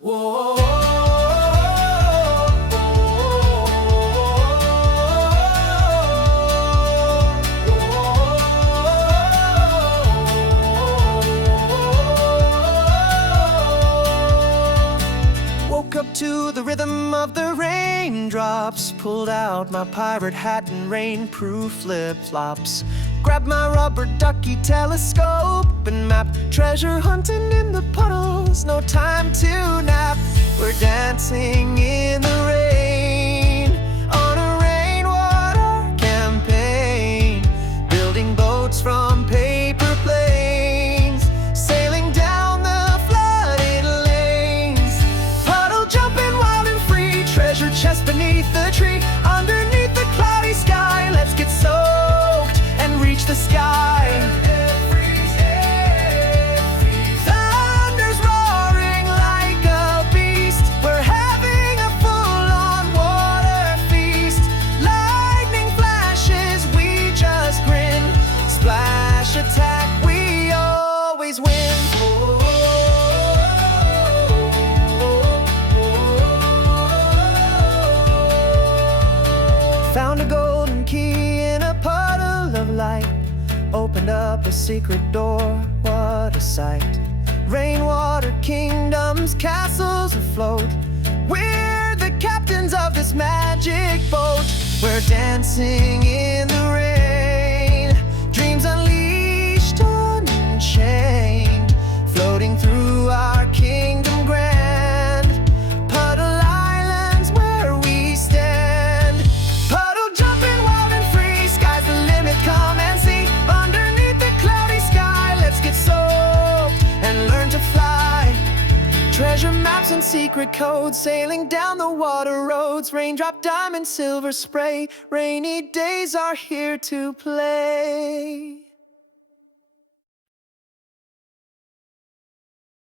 Woke up to the rhythm of the raindrops, pulled out my pirate hat and rainproof flip-flops, grabbed my rubber ducky telescope and mapped treasure hunting in the puddles. No time to nap, we're dancing in the rain on a rainwater campaign, building boats from paper planes, sailing down the flooded lanes. Puddle, jumpin' wild and free, treasure chest beneath the tree, underneath the cloudy sky. Let's get soaked and reach the sky. Thunder's roaring like a beast, we're having a full-on water feast. Lightning flashes, we just grin. Splash attack, we always win. Found a golden key in a puddle of light, opened up a secret door, what a sight. Rainwater Kingdom's castles afloat, we're the captains of this magic boat. We're dancing in the rain, dreams unleashed, unchained, floating through our kingdom grand. Puddle Island's where we stand. Puddle, jumping wild and free, sky's the limit, come and see. Underneath the cloudy sky, let's get soaked and learn to fly. Treasure maps and secret codes, sailing down the water roads. Raindrop, diamond, silver spray, rainy days are here to play.